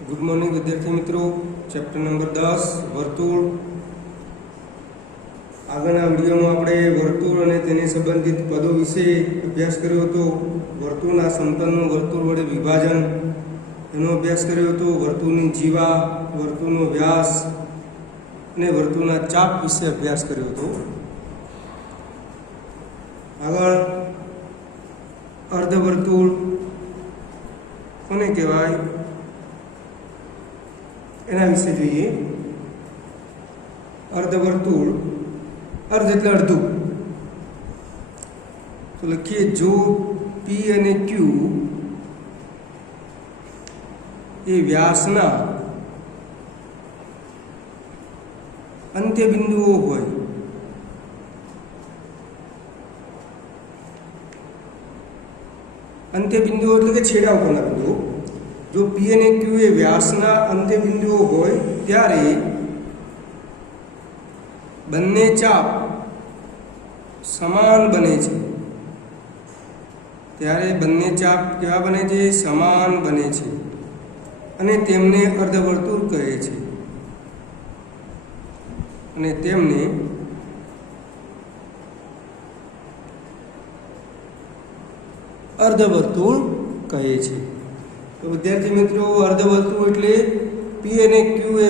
Good morning विद्यार्थी मित्रों। Chapter number 10 वर्तुळ। આગળના વિડીયોમાં આપણે વર્તુળ અને તેને સંબંધિત પદો વિશે અભ્યાસ કર્યો હતો। વર્તુળના સમતલનું વર્તુળ વડે વિભાજન એનો અભ્યાસ કર્યો હતો। વર્તુળની જીવા, વર્તુળનો વ્યાસ અને વર્તુળના ચાપ વિશે અભ્યાસ કર્યો હતો। આગળ અર્ધવર્તુળ કોને કહેવાય એના વિશે જોઈએ। અર્ધવર્તુળ, अर्ध એટલે અડધું, તો લખીએ જો P અને Q એ વ્યાસના અંત્ય બિંદુઓ હોય, અંત્ય બિંદુઓ એટલે કે છેડા ઉપરના બિંદુઓ। જો P અને Q એ વ્યાસના અંત્ય બિંદુઓ હોય ત્યારે બંને ચાપ સમાન બને છે। ત્યારે બંને ચાપ કેવા બને છે? સમાન બને છે અને તેમને અર્ધવર્તુળ કહે છે અને તેમને અર્ધવર્તુળ કહે છે। તો વિદ્યાર્થી મિત્રો, અર્ધવર્તુળ એટલે P અને Q એ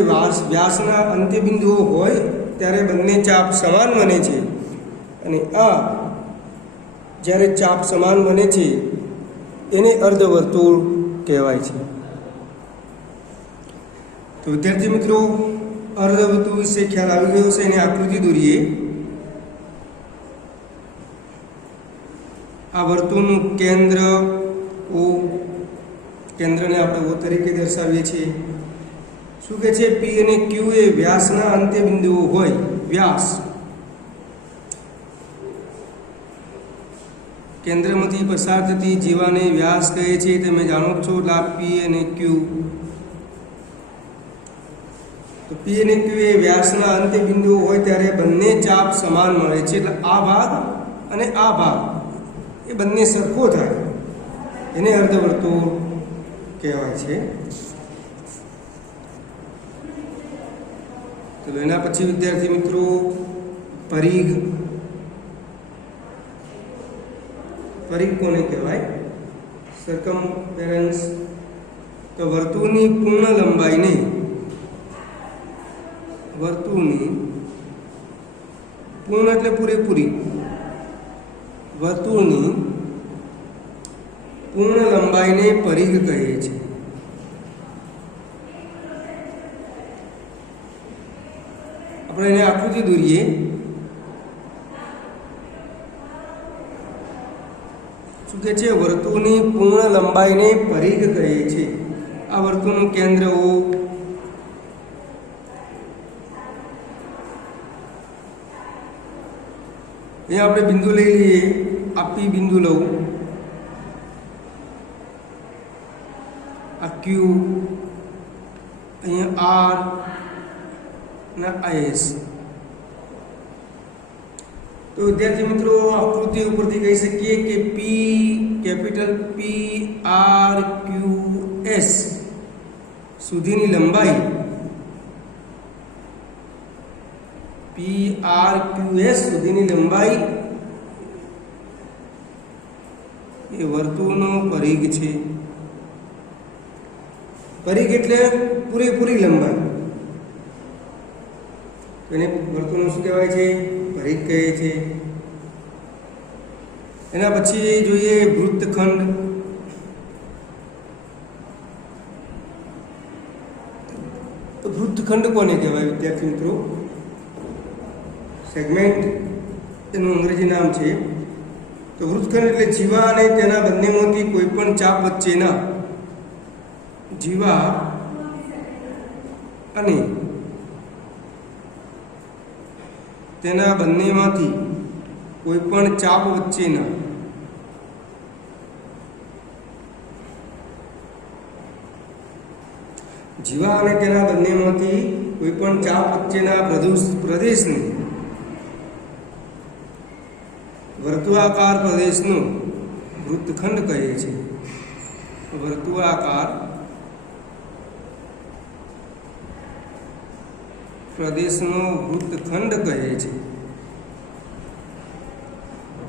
વ્યાસના અંત્ય બિંદુઓ હોય ત્યારે બંને ચાપ સમાન બને છે અને આ જ્યારે ચાપ સમાન બને છે એને અર્ધવર્તુળ કહેવાય છે। તો વિદ્યાર્થી મિત્રો, અર્ધવર્તુળ વિશે ખ્યાલ આવી ગયો છે। એની આકૃતિ દોરીએ। આ વર્તુળનું કેન્દ્ર O, કેન્દ્રને આપણે O તરીકે દર્શાવીએ છીએ। શું કહે છે? P અને Q એ વ્યાસના અંત્ય બિંદુઓ હોય, વ્યાસ કેન્દ્રમાંથી પસાર થતી જીવાને વ્યાસ કહે છે। તમે જાણો છો એટલે P અને Q, તો P અને Q એ વ્યાસના અંત્ય બિંદુઓ હોય ત્યારે બંને ચાપ સમાન મળે છે। એટલે આ ભાગ અને આ ભાગ એ બંને સરખો થાય, એને અર્ધવર્તુળ કહેવાય છે। તો એના પછી વિદ્યાર્થી મિત્રો, પરિઘ। પરિઘ કોને કહેવાય? સર્કમફેરન્સ। તો વર્તુળની પૂર્ણ લંબાઈને, વર્તુળની પૂર્ણ એટલે પૂરેપૂરી, વર્તુળની પૂર્ણ લંબાઈને પરિઘ કહે છે। આપણે એને આકૃતિ દોરીએ। શું કે છે? વર્તુળની પૂર્ણ લંબાઈને પરિઘ કહે છે। આ વર્તુળનું કેન્દ્ર O, અહીંયા આપણે બિંદુ લઈ લઈએ। આ P બિંદુ લઉં, આ Q, અહીંયા R અને S। તો વિદ્યાર્થી મિત્રો, આકૃતિ ઉપરથી કહી શકીએ કે P, capital P R Q S સુધીની લંબાઈ, P R Q S સુધીની લંબાઈ એ વર્તુળનો પરિઘ છે। પરિઘ એટલે પૂરેપૂરી લંબાઈ, એને વર્તુળનું શું કહેવાય છે? પરિઘ કહે છે। એના પછી જોઈએ વૃત્તખંડ। તો વૃત્તખંડ કોને કહેવાય વિદ્યાર્થી મિત્રો? સેગમેન્ટ એનું અંગ્રેજી નામ છે। તો વૃત્તખંડ એટલે જીવા અને તેના બંનેમાંથી કોઈ પણ ચાપ વચ્ચેના, જીવા અને તેના બંનેમાંથી કોઈ પણ ચાપ વચ્ચેના જીવા અને તેના બંનેમાંથી કોઈ પણ ચાપ વચ્ચેના પ્રદેશને, વર્તુળાકાર પ્રદેશનું વૃત્તખંડ કહે છે। વર્તુળાકાર પ્રદેશનો વૃત્તખંડ કહે છે.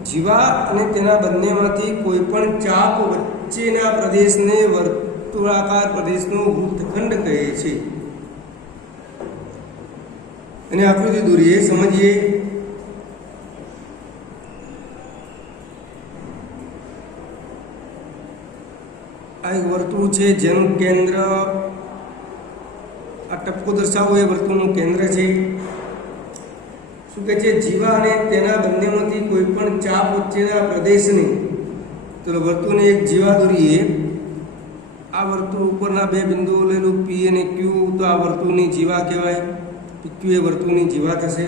જીવા અને તેના બંનેમાંથી કોઈ પણ ચાપ વચ્ચેના પ્રદેશને વર્તુળાકાર પ્રદેશનો વૃત્તખંડ કહે છે. અને આકૃતિ દોરીએ, સમજીએ. આ એક વર્તુળ છે જેનું કેન્દ્ર, આ ટપકો દર્શાવો એ વર્તુળનું કેન્દ્ર છે. શું કહે છે? જીવા અને તેના બંનેમાંથી કોઈ પણ ચાપ વચ્ચેના પ્રદેશને, તો વર્તુળને એક જીવા દોરીએ. આ વર્તુળ ઉપરના બે બિંદુઓ લેલું પી અને ક્યુ, તો આ વર્તુળની જીવા કહેવાય. ક્યુ એ વર્તુળની જીવા થશે.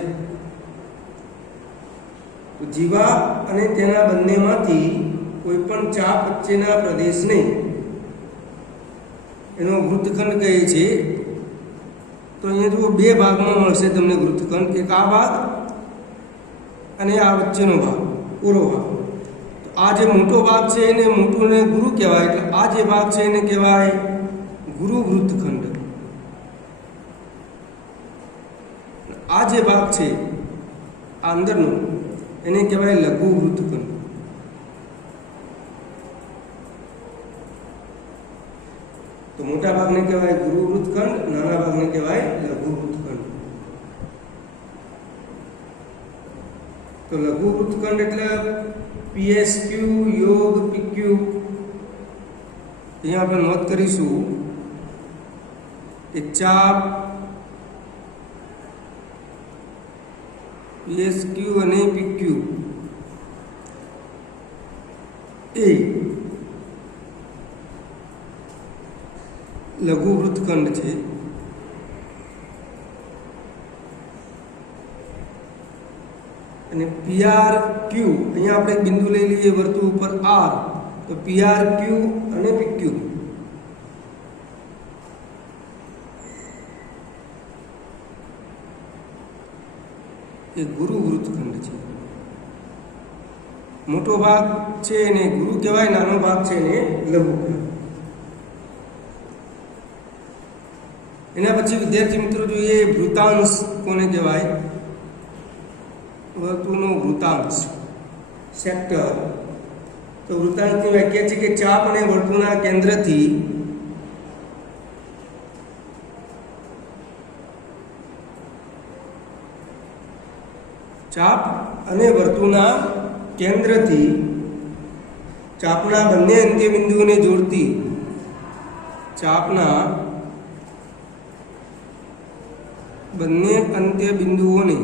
તો જીવા અને તેના બંનેમાંથી કોઈ પણ ચાપ વચ્ચેના પ્રદેશને એનો વૃત્તખંડ કહે છે. તો અહીંયા જુઓ, બે ભાગમાં મળશે તમને વૃત્તખંડ. એક આ ભાગ અને આ વચ્ચેનો ભાગ, પૂરો ભાગ. તો આ જે મોટો ભાગ છે એને મોટુંને ગુરુ કહેવાય. એટલે આ જે ભાગ છે એને કહેવાય ગુરુ વૃત્તખંડ. આ જે ભાગ છે આ અંદરનો, એને કહેવાય લઘુ વૃત્તખંડ. તો મોટા ભાગને કહેવાય ગુરુ વૃત્તખંડ, નાના ભાગને કહેવાય લઘુ વૃત્તખંડ. તો લઘુ વૃત્તખંડ એટલે PSQ યોગ PQ. અહીંયા આપણે નોંધ કરીશું કે ચાપ PSQ અને PQ એ લઘુ વૃત્તખંડ છે. અને PRQ, અહીંયા આપણે એક બિંદુ લઈ લઈએ વર્તુળ ઉપર R, તો PRQ અને PQ એ ગુરુ વૃત્તખંડ છે. મોટો ભાગ છે એને ગુરુ કહેવાય, નાનો ભાગ છે એને લઘુ કહેવાય. એના પછી વિદ્યાર્થી મિત્રો જોઈએ વૃત્તાંશ કોને કહેવાય. વર્તુળનો વૃત્તાંશ, સેક્ટર. તો વૃત્તાંશની વ્યાખ્યા છે કે ચાપ અને વર્તુળના કેન્દ્રથી ચાપના બંને અંત્ય બિંદુઓને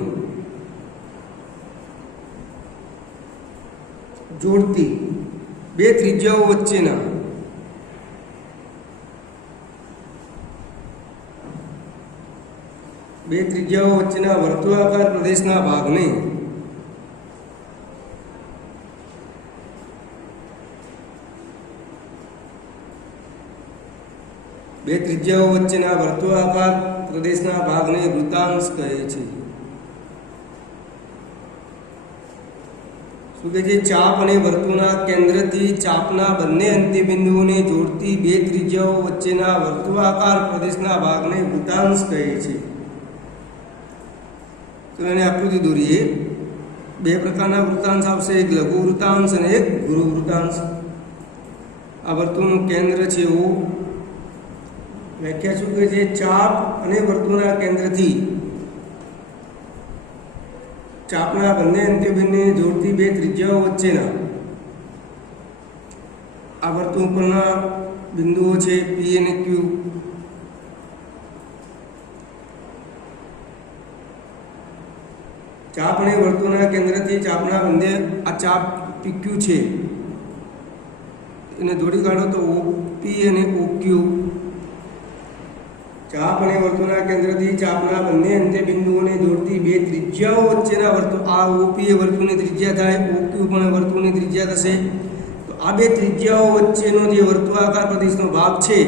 જોડતી બે ત્રિજ્યાઓ વચ્ચેના વર્તુળાકાર પ્રદેશના ભાગને વૃત્તાંશ કહે છે. શું કહે છે? ચાપ અને વર્તુળના કેન્દ્રથી ચાપના બંને અંત્ય બિંદુઓને જોડતી બે ત્રિજ્યાઓ વચ્ચેના વર્તુળાકાર પ્રદેશના ભાગને વૃત્તાંશ કહે છે. તો એને આકૃતિ દોરીએ. બે પ્રકારના વૃત્તાંશ આવશે, એક લઘુ વૃત્તાંશ અને એક ગુરુ વૃત્તાંશ. આ વર્તુળનું કેન્દ્ર છે એવું વ્યાખ્યા શું કહે છે? ચાપ અને વર્તુળના કેન્દ્રથી ચાપના બંને અંત્યબિંદુને જોડતી બે ત્રિજ્યાઓ વચ્ચેના આ વર્તુળ પરના બિંદુઓ છે P અને Q. ચાપ અને વર્તુળના કેન્દ્રથી ચાપના બંને આ ચાપ PQ છે એને જોડી કાઢો તો OP અને OQ. ચાપ અને વર્તુળના કેન્દ્રથી ચાપના બંને અંત્ય બિંદુઓને જોડતી બે ત્રિજ્યાઓ વચ્ચેના વર્તુળ, આ OP એ વર્તુળની ત્રિજ્યા થાય, OQ પણ વર્તુળની ત્રિજ્યા થશે. તો આ બે ત્રિજ્યાઓ વચ્ચેનો જે વર્તુળાકાર પ્રદેશનો ભાગ છે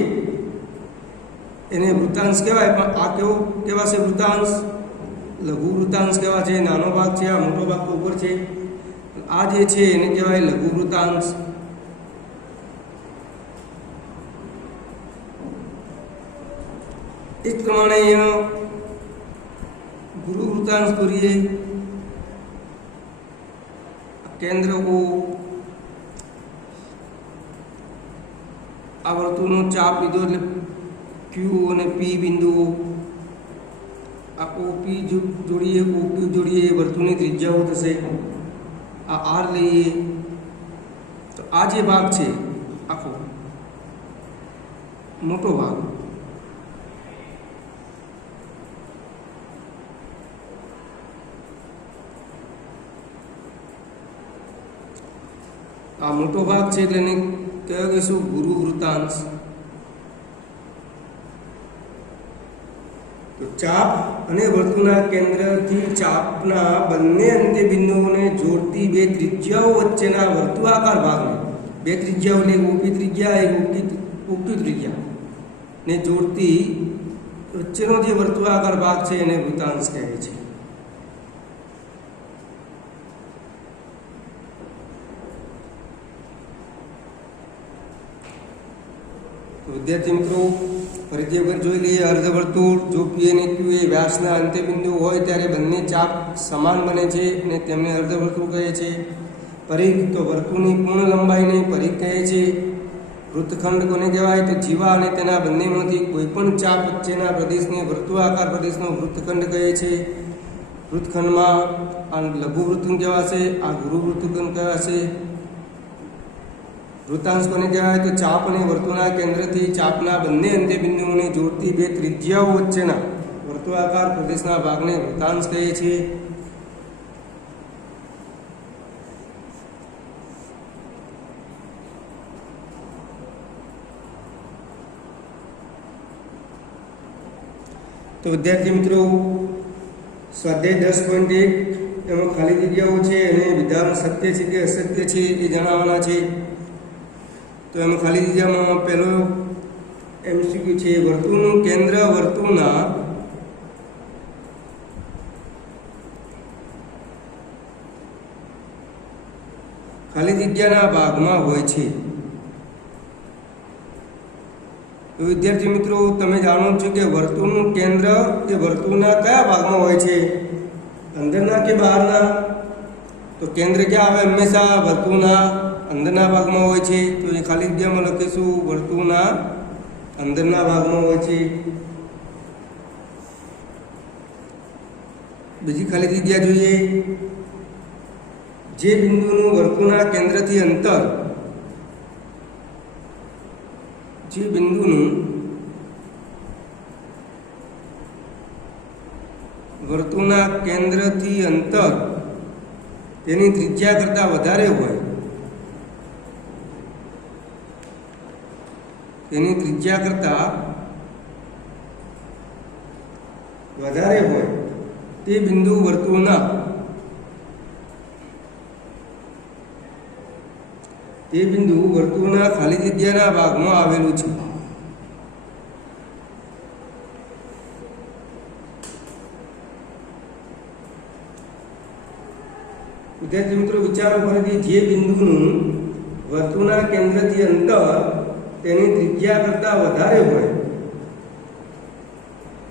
એને વૃત્તાંશ કહેવાય. પણ આ કેવો કહેવાશે? વૃત્તાંશ, લઘુ વૃત્તાંશ કહેવાશે. નાનો ભાગ છે, આ મોટો ભાગ તો ઉપર છે. આ જે છે એને કહેવાય લઘુ વૃત્તાંશ. એ જ પ્રમાણે અહીંયા વૃત્તાંશ દોરીએ. કેન્દ્ર ઓ, આ વર્તુળનો ચાપ લીધો એટલે ક્યુ અને પી બિંદુઓ. આ ઓપી જોડીએ, ઓક્યુ જોડીએ, વર્તુળની ત્રિજ્યાઓ થશે. આ આર લઈએ તો આ જે ભાગ છે આખો મોટો ભાગ, આ મોટો ભાગ છે એટલે એને કયો કહીશું? ગુરુ વૃત્તાંશ. તો ચાપ અને વર્તુળના કેન્દ્રથી ચાપના બંને અંત્ય બિંદુઓને જોડતી બે ત્રિજ્યાઓ વચ્ચેના વર્તુળાકાર ભાગને, બે ત્રિજ્યાઓ એટલે ઓપી ત્રિજ્યા, એક ઓક્યુ ત્રિજ્યા ને જોડતી વચ્ચેનો જે વર્તુળાકાર ભાગ છે એને વૃત્તાંશ કહે છે. વિદ્યાર્થી મિત્રો, ફરીથી વખત જોઈ લઈએ. અર્ધવર્તુળ જો પી અને ક્યુ એ વ્યાસના અંત્યબિંદુ હોય ત્યારે બંને ચાપ સમાન બને છે અને તેમને અર્ધવર્તુળ કહે છે. પરિઘ તો વર્તુળની પૂર્ણ લંબાઈને પરિઘ કહે છે. વૃત્તખંડ કોને કહેવાય? તો જીવા અને તેના બંનેમાંથી કોઈપણ ચાપ વચ્ચેના પ્રદેશને વર્તુળાકાર પ્રદેશનો વૃત્તખંડ કહે છે. વૃત્તખંડમાં આ લઘુ વૃત્તખંડ કહેવાશે, આ ગુરુ વૃત્તખંડ કહેવાશે. વૃત્તાંશ કોને કહેવાય? તો ચાપ અને વર્તુળના કેન્દ્રથી ચાપના બંને અંત્યબિંદુઓને જોડતી બે ત્રિજ્યાઓ વચ્ચેના વર્તુળાકાર પ્રદેશના ભાગને વૃત્તાંશ કહે છે. તો વિદ્યાર્થી મિત્રો, સ્વાધ્યાય 10.1 એમાં ખાલી જગ્યાઓ છે અને વિધાન સત્ય છે કે અસત્ય છે એ જણાવવાના છે. તો એમાં ખાલી જગ્યામાં પહેલો એમસીક્યુ છે, વર્તુળનું કેન્દ્ર વર્તુળના ખાલી જગ્યાના ભાગમાં હોય છે. તો વિદ્યાર્થી મિત્રો, તમે જાણો છો કે વર્તુળનું કેન્દ્ર એ વર્તુળના કયા ભાગમાં હોય છે? અંદરના કે બહારના? તો કેન્દ્ર ક્યાં આવે? હંમેશા વર્તુળના અંદરના ભાગમાં હોય છે. તો એ ખાલી જગ્યામાં લખીશું વર્તુળના અંદરના ભાગમાં હોય છે. બીજી ખાલી જગ્યા જોઈએ. જે બિંદુનું વર્તુળના કેન્દ્રથી અંતર, જે બિંદુનું વર્તુળના કેન્દ્રથી અંતર તેની ત્રિજ્યા કરતાં વધારે હોય, તેની ત્રિજ્યા કરતાં વધારે હોય તે બિંદુ વર્તુળના ખાલી જગ્યાના ભાગમાં આવેલું છે. વિદ્યાર્થી મિત્રો, વિચારો ફરીથી. જે બિંદુનું વર્તુળના કેન્દ્રથી અંતર તેની ત્રિજ્યા કરતાં વધારે હોય,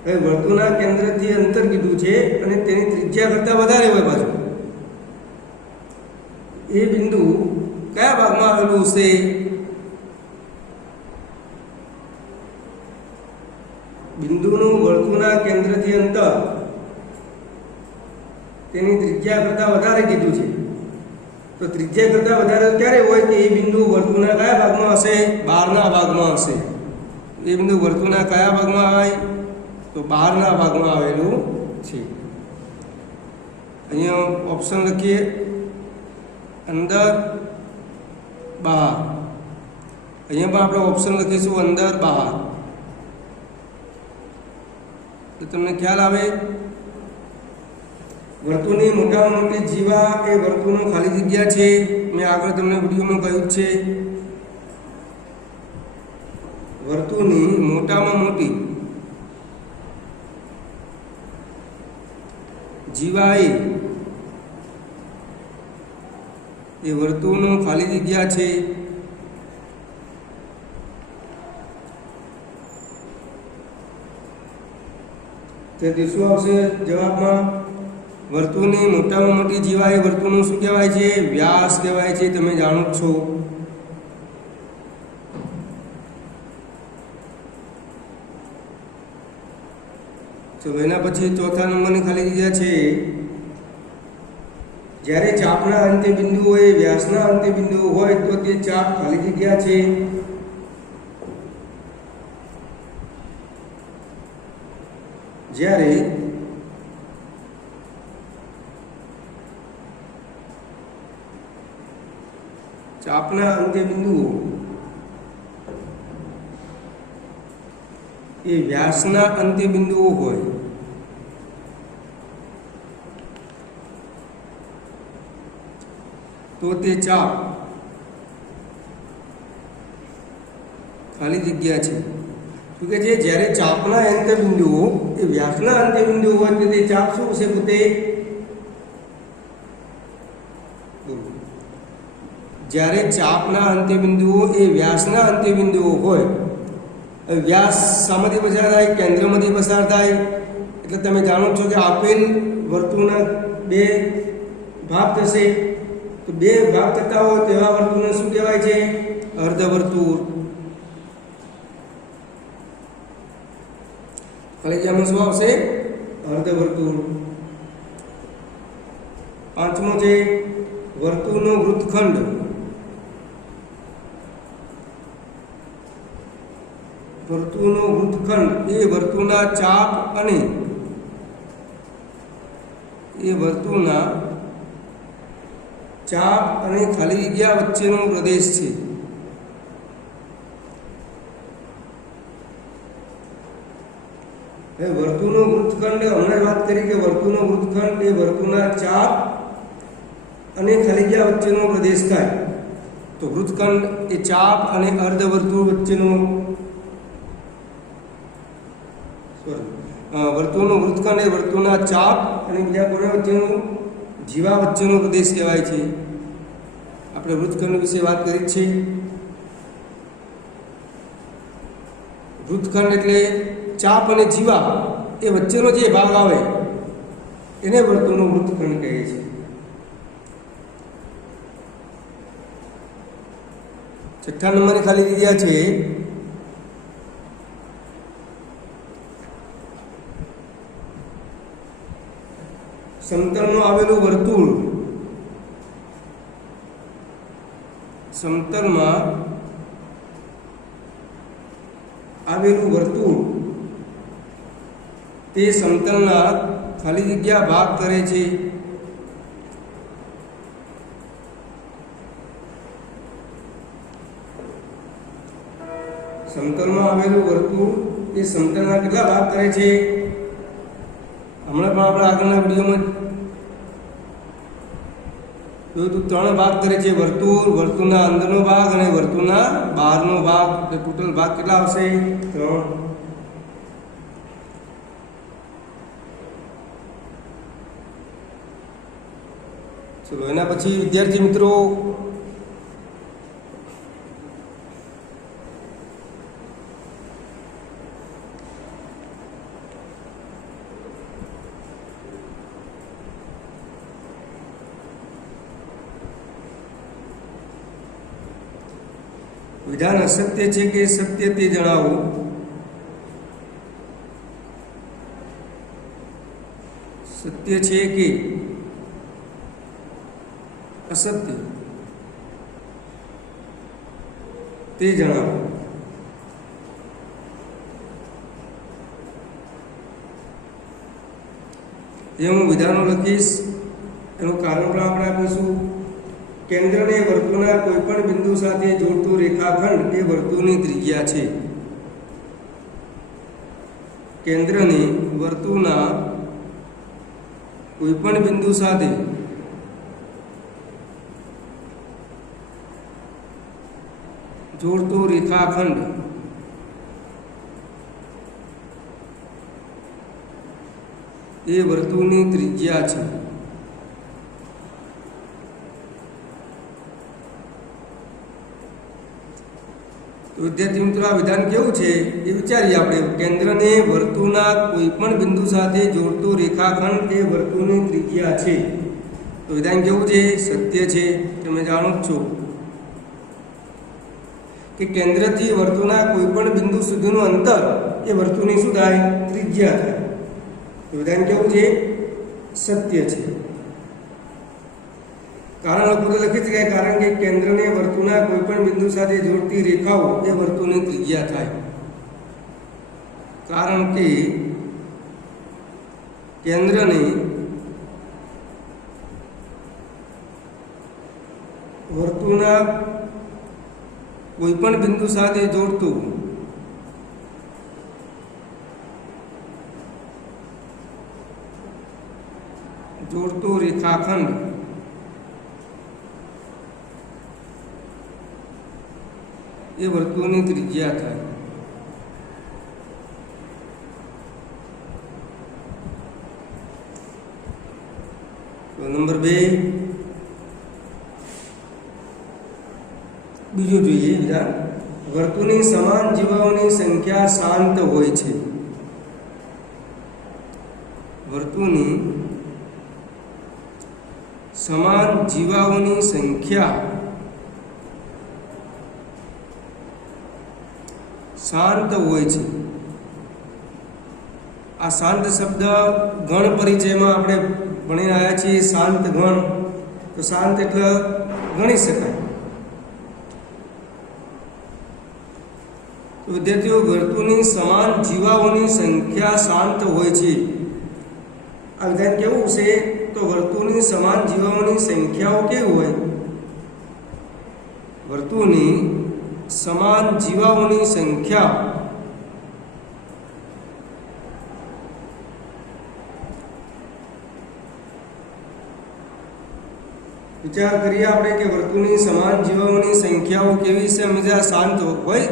હવે વર્તુળના કેન્દ્રથી અંતર કીધું છે અને તેની ત્રિજ્યા કરતાં વધારે હોય પાછું, એ બિંદુ કયા ભાગમાં આવેલું હશે? બિંદુનું વર્તુળના કેન્દ્રથી અંતર તેની ત્રિજ્યા કરતાં વધારે કીધું છે. તો ત્રિજ્યા કરતાં વધારે ક્યારે હોય કે એ બિંદુ વર્તુળના કયા ભાગમાં હશે? બહારના ભાગમાં હશે. એ બિંદુ વર્તુળના કયા ભાગમાં આવે? તો બહારના ભાગમાં આવેલું છે. અહીંયા ઓપ્શન લખીએ, અંદર, બહાર. અહીંયા પણ આપણે ઓપ્શન લખીશું અંદર, બહાર. તો તમને ખ્યાલ આવે. વર્તુળની મોટામાં મોટી જીવા એ વર્તુળનો ખાલી જગ્યા છે. મેં આગળ તમને વિડીયોમાં કહ્યું છે, વર્તુળની મોટામાં મોટી જીવા એ વર્તુળનો ખાલી જગ્યા છે. તેથી શું આવશે જવાબમાં? વર્તુળની મોટામાં મોટી જીવા એ વર્તુળનું શું કહેવાય છે? વ્યાસ કહેવાય છે. તમે જાણો જ છો. ચલો એના પછી ચોથા નંબરની ખાલી જગ્યા છે. જ્યારે ચાપના અંત્ય બિંદુઓ એ વ્યાસના અંત્ય બિંદુઓ હોય તો તે ચાપ ખાલી જગ્યા છે. જ્યારે ચાપના અંત્ય બિંદુઓ એ વ્યાસના અંત્ય બિંદુઓ હોય તો તે ચાપ ખાલી જગ્યા છે. શું કે છે? જ્યારે ચાપના અંત્ય બિંદુઓ એ વ્યાસના અંત્ય બિંદુઓ હોય તો તે ચાપ શું છે? પોતે જ્યારે ચાપના અંત્ય બિંદુઓ એ વ્યાસના અંત્ય બિંદુઓ હોય, વ્યાસ શામાંથી પસાર થાય? કેન્દ્રમાંથી પસાર થાય. એટલે તમે જાણો છો કે આપેલ વર્તુળના બે ભાગ થશે, તો બે ભાગ થતા હોય તેવા વર્તુળને શું કહેવાય છે? અર્ધવર્તુળ. કલેજામાં શું આવશે? અર્ધવર્તુળ. પાંચમો છે વર્તુળનો વૃત્તખંડ. વર્તુળનો વૃત્તખંડ એ વર્તુળના ચાપ અને ખાલી જગ્યા વચ્ચેનો પ્રદેશ છે. હવે વર્તુળનો વૃત્તખંડ હમણાં વાત કરી કે વર્તુળનો વૃત્તખંડ એ વર્તુળના ચાપ અને ખાલી જગ્યા વચ્ચેનો પ્રદેશ થાય. તો વૃત્તખંડ એ ચાપ અને અર્ધવર્તુળ વચ્ચેનો વર્તુળનો વૃત્તખંડ એ વર્તુળના ચાપ અને બીજા કોના વચ્ચેનો? જીવા વચ્ચેનો પ્રદેશ કહેવાય છે. આપણે વૃત્તખંડ વિશે વાત કરી છે. વૃત્તખંડ એટલે ચાપ અને જીવા એ વચ્ચેનો જે ભાગ આવે એને વર્તુળનો વૃત્તખંડ કહે છે. છઠ્ઠા નંબરની ખાલી જગ્યા છે સમતલમાં આવેલું વર્તુળ. સમતલમાં આવેલું વર્તુળ તે સમતલના ખાલી જગ્યા ભાગ કરે છે. સમતલમાં આવેલું વર્તુળ એ સમતલના કેટલા ભાગ કરે છે? હમણાં પણ આપણે આગળના વિડીયોમાં જોયું તો 3 ભાગ કરે છે. વર્તુળના અંદરનો ભાગ અને વર્તુળના બહારનો ભાગ. ટોટલ ભાગ કેટલા આવશે? 3. ચલો એના પછી વિદ્યાર્થી મિત્રો વિધાન અસત્ય છે કે સત્ય તે જણાવો. સત્ય છે કે અસત્ય તે જણાવો. એ હું વિધાનો લખીશ, એનું કારણ પણ આપણે આપીશું. કેન્દ્રને વર્તુળના કોઈપણ બિંદુ સાથે જોડતું રેખાખંડ એ વર્તુળની ત્રિજ્યા છે. કેન્દ્રને વર્તુળના કોઈપણ બિંદુ સાથે જોડતો રેખાખંડ એ વર્તુળની ત્રિજ્યા છે. તો વિદ્યાર્થી મિત્રો, આ વિધાન કેવું છે એ વિચારીએ આપણે. કેન્દ્રને વર્તુળના કોઈપણ બિંદુ સાથે જોડતો રેખાખંડ એ વર્તુળની ત્રિજ્યા છે. તો વિધાન કેવું છે? સત્ય છે. તમે જાણો જ છો કે કેન્દ્રથી વર્તુળના કોઈપણ બિંદુ સુધીનું અંતર એ વર્તુળની શું થાય? ત્રિજ્યા થાય. તો વિધાન કેવું છે? સત્ય છે. કારણ લખવું તો લખી શકાય, કારણ કે કેન્દ્રને વર્તુળના કોઈપણ બિંદુ સાથે જોડતી રેખાઓ એ વર્તુળની ત્રિજ્યા થાય. કારણ કે કેન્દ્રને વર્તુળના કોઈપણ બિંદુ સાથે જોડતું રેખાખંડ એ વર્તુળની ત્રિજ્યા થાય. તો નંબર 2, બીજું જોઈએ વિધાન. વર્તુળની સમાન જીવાઓની સંખ્યા શાંત હોય છે. વર્તુળની સમાન જીવાઓની સંખ્યા શાંત હોય છે. આ શાંત શબ્દ ગણ પરિચયમાં આપણે ભણી રહ્યા છીએ. શાંત ગણ, તો શાંત એટલે ગણી શકાય. તો વિદ્યાર્થીઓ, વર્તુળની સમાન જીવાઓની સંખ્યા શાંત હોય છે. આ વિધાન કેવું છે? તો વર્તુળની સમાન જીવાઓની સંખ્યાઓ કેવી હોય? વર્તુળની સમાન જીવાઓની સંખ્યા વિચાર કરીએ આપણે કે વર્તુળની સમાન જીવાઓની સંખ્યાઓ કેવી છે? હંમેશા શાંત હોય.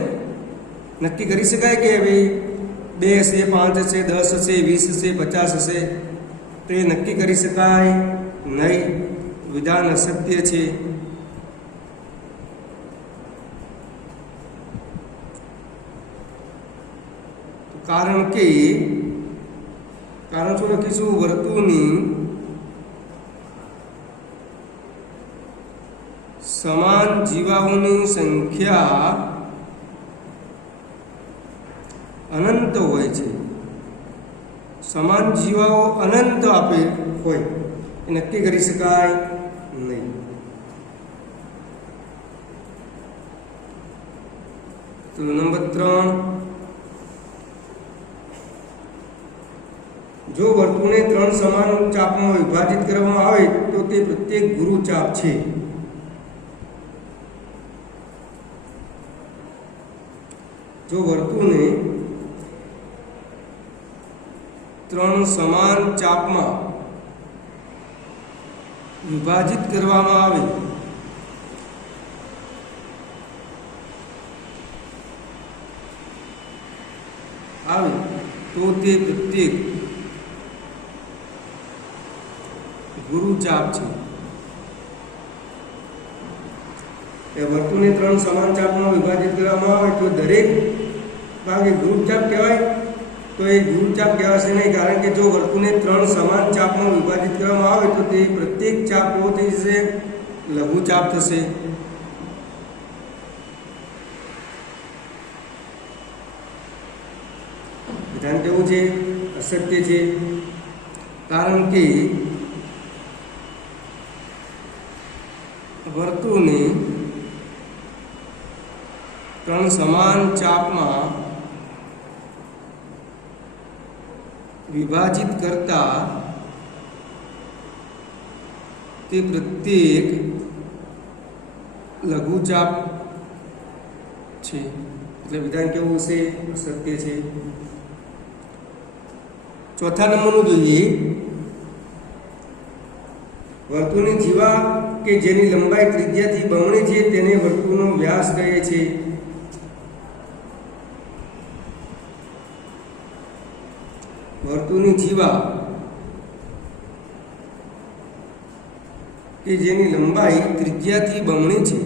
નક્કી કરી શકાય કે ભાઈ 2 હશે, 5 હશે, 10 હશે, 20 હશે, 50 હશે? તો એ નક્કી કરી શકાય નહીં. વિધાન અસત્ય છે. કારણ શું લખીશું? વર્તુળની સમાન જીવાઓની સંખ્યા અનંત હોય છે. સમાન જીવાઓ અનંત હોય એ નક્કી કરી શકાય નહીં. તો નંબર 3, જો વર્તુળને 3 સમાન ચાપમાં વિભાજિત કરવામાં આવે તો તે પ્રત્યેક ગુરુ ચાપ છે. જો વર્તુળને 3 સમાન ચાપમાં વિભાજિત કરવામાં આવે તો તે પ્રત્યેક ગુરુ ચાપ છે. એ વર્તુળને 3 સમાન ચાપમાં વિભાજિત કરવામાં આવે તો દરેક ભાગે ગુરુ ચાપ કહેવાય. તો એ ગુરુ ચાપ કહેવાશે નહીં, કારણ કે જો વર્તુળને 3 સમાન ચાપમાં વિભાજિત કરવામાં આવે તો તે પ્રત્યેક ચાપ કેવો થઈ જશે? લઘુ ચાપ થશે. વિધાન કેવું છે? અસત્ય છે. કારણ કે વર્તુળને 3 સમાન ચાપમાં વિભાજિત કરતા તે પ્રત્યેક લઘુચાપ છે. એટલે વિધાન કેવું હશે? સત્ય છે. ચોથા નંબરનું જોઈએ. વર્તુળની જીવા કે જેની લંબાઈ ત્રિજ્યાથી બમણી છે તેને વર્તુળનો વ્યાસ કહે છે. વર્તુળની જીવા કે જેની લંબાઈ ત્રિજ્યાથી બમણી છે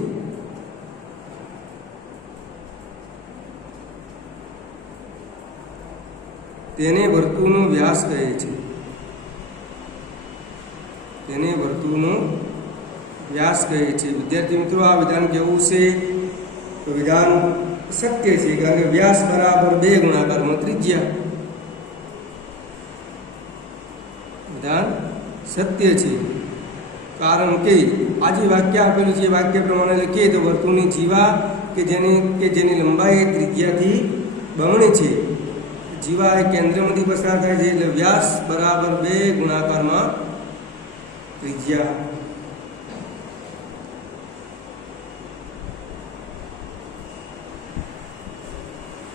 તેને વર્તુળનો વ્યાસ કહે છે. તેને વર્તુળનો વ્યાસ કહે છે. વિદ્યાર્થી મિત્રો, આ વિધાન કેવું છે? તો વિધાન સત્ય છે, કારણ કે વ્યાસ બરાબર 2 ગુણાકારમાં ત્રિજ્યા. વિધાન સત્ય છે, કારણ કે આ જે વાક્ય આપેલું છે એ વાક્ય પ્રમાણે લખીએ તો વર્તુળની જીવા કે જેની લંબાઈ ત્રિજ્યાથી બમણી છે, જીવા એ કેન્દ્રમાંથી પસાર થાય છે, એટલે વ્યાસ બરાબર 2 ગુણાકારમાં ત્રિજ્યા.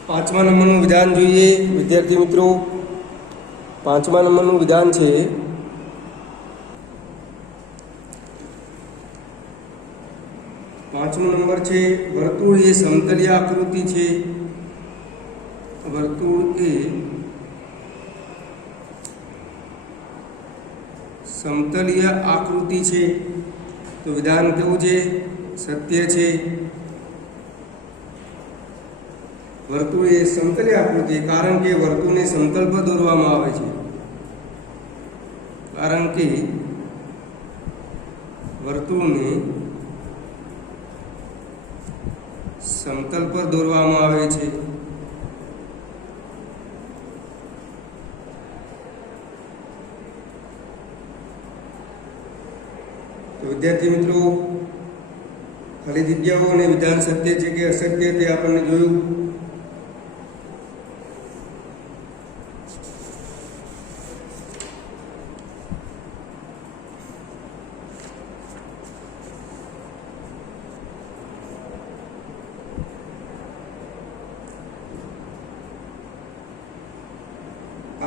પાંચમા નંબરનું વિધાન જોઈએ વિદ્યાર્થી મિત્રો. પાંચમા નંબરનું વિધાન છે પાંચમો નંબર છે વર્તુળ એ સમતલીય આકૃતિ છે. વર્તુળ એ સમતલીય આકૃતિ છે. તો વિધાન કેવું છે? સત્ય છે. વર્તુળ એ સમતલીય આકૃતિ, કારણ કે વર્તુળને સમતલ પર દોરવામાં આવે છે. કારણ કે વર્તુળને સમતલ પર દોરવામાં આવે છે. તો વિદ્યાર્થી મિત્રો, ખાલી જગ્યાઓ અને વિધાન સત્ય છે કે અસત્ય તે આપણને જોયું.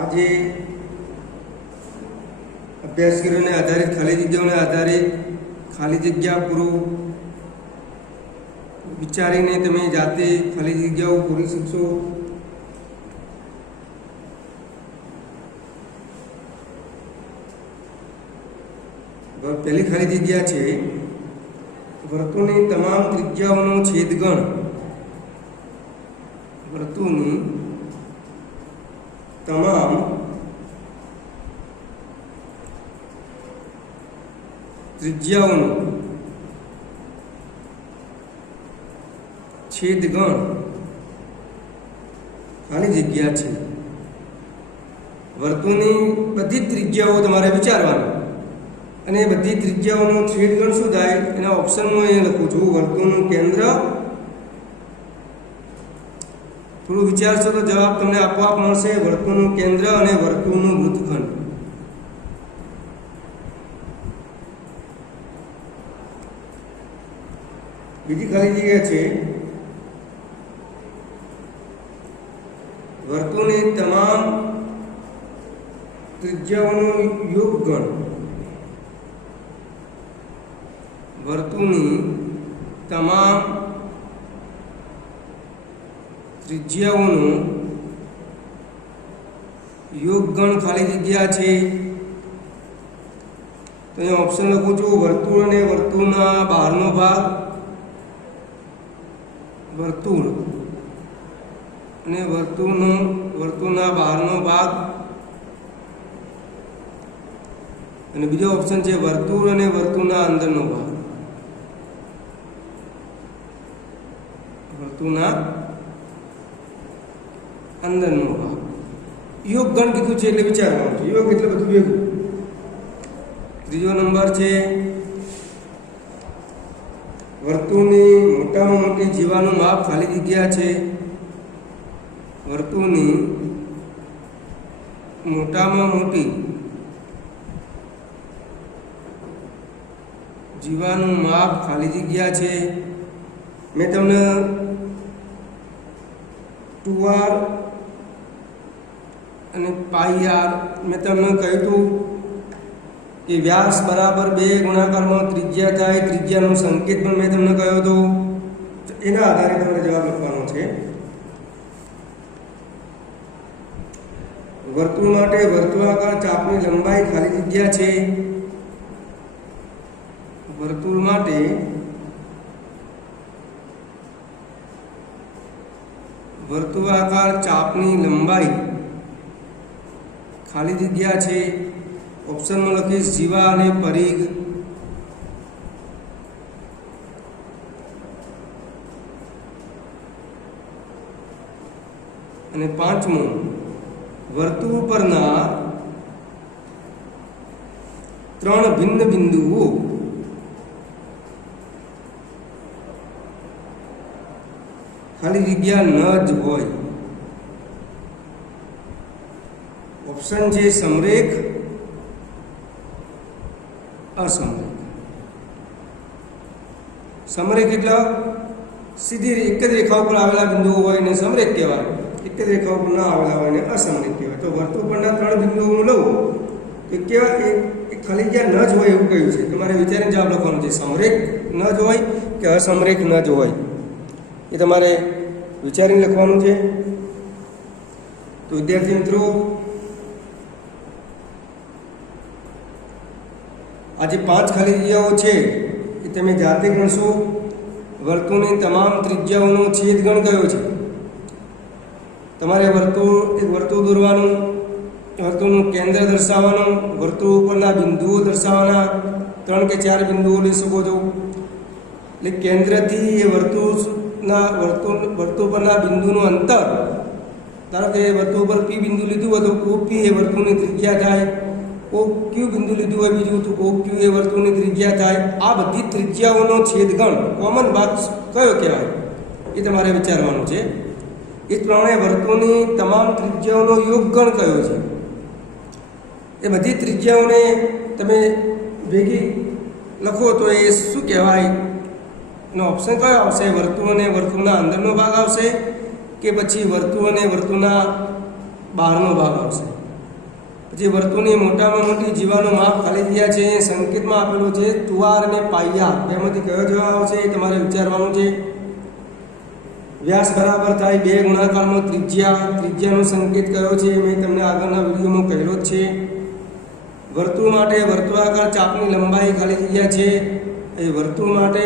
આજે અભ્યાસક્રમને આધારિત ખાલી જગ્યાઓને આધારિત ખાલી જગ્યા પૂરો વિચારીને તમે જાતે ખાલી જગ્યાઓ પૂરી શકશો. પહેલી ખાલી જગ્યા છે વર્તુળની તમામ ત્રિજ્યાઓનો છેદગણ. વર્તુળની તમામ ત્રિજ્યાઓનો છેદગણ ખાલી જગ્યા છે. વર્તુળની બધી ત્રિજ્યાઓ તમારે વિચારવાની, અને બધી ત્રિજ્યાઓનો છેદગણ શું થાય એના ઓપ્શનમાં એ લખું છું. વર્તુળનું કેન્દ્ર. થોડું વિચારશો તો જવાબ તમને આપોઆપ મળશે. વર્તુળનું કેન્દ્ર અને વર્તુળનું વૃત્તખંડ. બીજી ખાલી જગ્યા છે વર્તુળની તમામ ત્રિજ્યાઓનો યોગગણ. વર્તુળની તમામ ત્રિજ્યાઓનો યોગગણ ખાલી જગ્યા છે. તો અહીંયા ઓપ્શન લખું છું. વર્તુળ અને વર્તુળના બહારનો ભાગ. વર્તુળ અને વર્તુળના બહારનો ભાગ. અને બીજો ઓપ્શન છે વર્તુળ અને વર્તુળના અંદરનો ભાગ. વર્તુળના અંદરનો ભાગ. યોગગણ કીધું છે એટલે વિચારવાનું છે. યોગ એટલે બધું ભેગું. ત્રીજો નંબર છે વર્તુળની મોટામાં મોટી જીવાનું માપ ખાલી જગ્યા છે. વર્તુળની મોટામાં મોટી જીવાનું માપ ખાલી જગ્યા છે. મેં તમને 2r અને πr મેં તમને કહ્યું હતું કે વ્યાસ બરાબર 2 ગુણાકારમાં ત્રિજ્યા થાય. ત્રિજ્યાનો સંકેત પણ મેં તમને કહ્યો હતો. એના આધારે તમારે જવાબ લખવાનો છે. વર્તુળ માટે વર્તુળાકાર ચાપની લંબાઈ ખાલી જગ્યા છે. વર્તુળ માટે વર્તુળાકાર ચાપની લંબાઈ ખાલી જગ્યા છે ઓપ્શનમાં લખીશ જીવા અને પરીઘ. અને પાંચમું વર્તુળ પરના 3 ભિન્ન બિંદુઓ ખાલી જગ્યા ન જ હોય. ઓપ્શન છે સમરેખ, અસમરેખ. સમરેખ એટલે સીધી એક જ રેખા ઉપર આવેલા બિંદુઓ હોય ને સમરેખ કહેવાય. એક જ રેખા ઉપર ના આવેલા હોય ને અસમરેખ કહેવાય. તો વર્તુળ પરના 3 બિંદુઓ હું લઉં તો કેવા એક ખાલી જગ્યા ન જ હોય એવું કહ્યું છે. તમારે વિચારીને જવાબ લખવાનો છે. સમરેખ ન જ હોય કે અસમરેખ ન જ હોય એ તમારે વિચારીને લખવાનું છે. તો વિદ્યાર્થી મિત્રો, આ જે 5 ખાલી જગ્યાઓ છે એ તમે જાતે ગણશો. વર્તુળની તમામ ત્રિજ્યાઓનો છેદગણ કયો છે? તમારે એક વર્તુળ દોરવાનું, વર્તુળનું કેન્દ્ર દર્શાવવાનું, વર્તુળ ઉપરના બિંદુઓ દર્શાવવાના. 3 કે 4 બિંદુઓ લઈ શકો છો. એટલે કેન્દ્રથી એ વર્તુળ પરના બિંદુનું અંતર, ધારો કે વર્તુળ પર પી બિંદુ લીધું હોય તો ઓ પી એ વર્તુળની ત્રિજ્યા થાય. ઓ ક્યુ બિંદુ લીધું હોય બીજું તો ઓ ક્યુ એ વર્તુળની ત્રિજ્યા થાય. આ બધી ત્રિજ્યાઓનો છેદગણ કોમન ભાગ કયો કહેવાય એ તમારે વિચારવાનું છે. એ પ્રમાણે વર્તુળની તમામ ત્રિજ્યાઓનો યોગગણ કયો છે? એ બધી ત્રિજ્યાઓને તમે ભેગી લખો તો એ શું કહેવાય? એનો ઓપ્શન કયો આવશે? વર્તુળ અને વર્તુળના અંદરનો ભાગ આવશે કે પછી વર્તુળ અને વર્તુળના બહારનો ભાગ આવશે? પછી વર્તુળની મોટામાં મોટી જીવાનું માપ ખાલી જગ્યા છે સંકેતમાં આપેલું છે તુવાર અને પાયા. બેમાંથી કયો જવાબ આવશે એ તમારે વિચારવાનું છે. વ્યાસ બરાબર થાય 2 ગુણાકારમાં ત્રિજ્યા. ત્રિજ્યાનો સંકેત કયો છે? મેં તમને આગળના વિડીયોમાં કહેલો જ છે. વર્તુળ માટે વર્તુળાકાર ચાપની લંબાઈ ખાલી જગ્યા છે. એ વર્તુળ માટે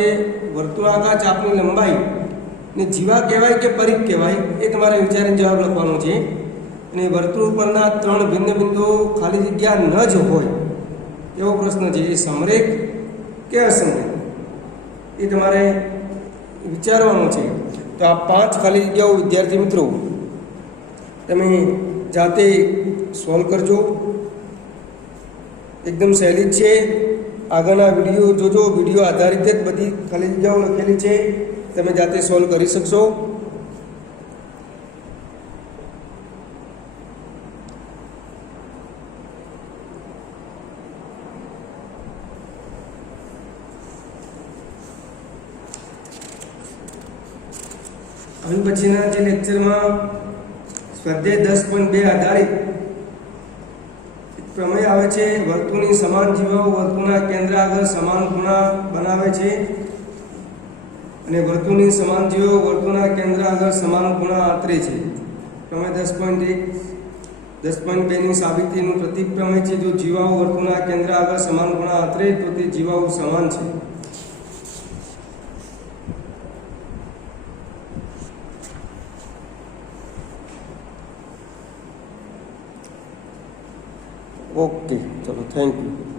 વર્તુળાકાર ચાપની લંબાઈ ને જીવા કહેવાય કે પરિઘ કહેવાય એ તમારે વિચારીને જવાબ લખવાનો છે. અને વર્તુળ પરના 3 ભિન્ન બિંદુઓ ખાલી જગ્યા ન જ હોય એવો પ્રશ્ન છે. એ સમરેખ કે અસમરેખ એ તમારે વિચારવાનું છે. તો આ 5 ખાલી જગ્યાઓ વિદ્યાર્થી મિત્રો તમે જાતે સોલ્વ કરજો. એકદમ સહેલી જ છે. આગળના વિડીયો જોજો. વિડીયો આધારિત જ બધી ખાલી જગ્યાઓ લખેલી છે. તમે જાતે સોલ્વ કરી શકશો. હવે પછીના જે લેક્ચરમાં સ્વાધ્યાય 10.2 આધારિત પ્રમેય આવે છે. વર્તુળની સમાન જીવાઓ વર્તુળના કેન્દ્ર આગળ સમાન ખૂણા બનાવે છે અને વર્તુળની સમાન જીવાઓ વર્તુળના કેન્દ્ર આગળ સમાન ખૂણા આંતરે છે. પ્રમેય 10.1 10.2ની સાબિતીનું પ્રતીક પ્રમેય છે. જો જીવાઓ વર્તુળના કેન્દ્ર આગળ સમાન ખૂણા આંતરે તો તે જીવાઓ સમાન છે. ઓકે, ચલો, થેન્ક યુ.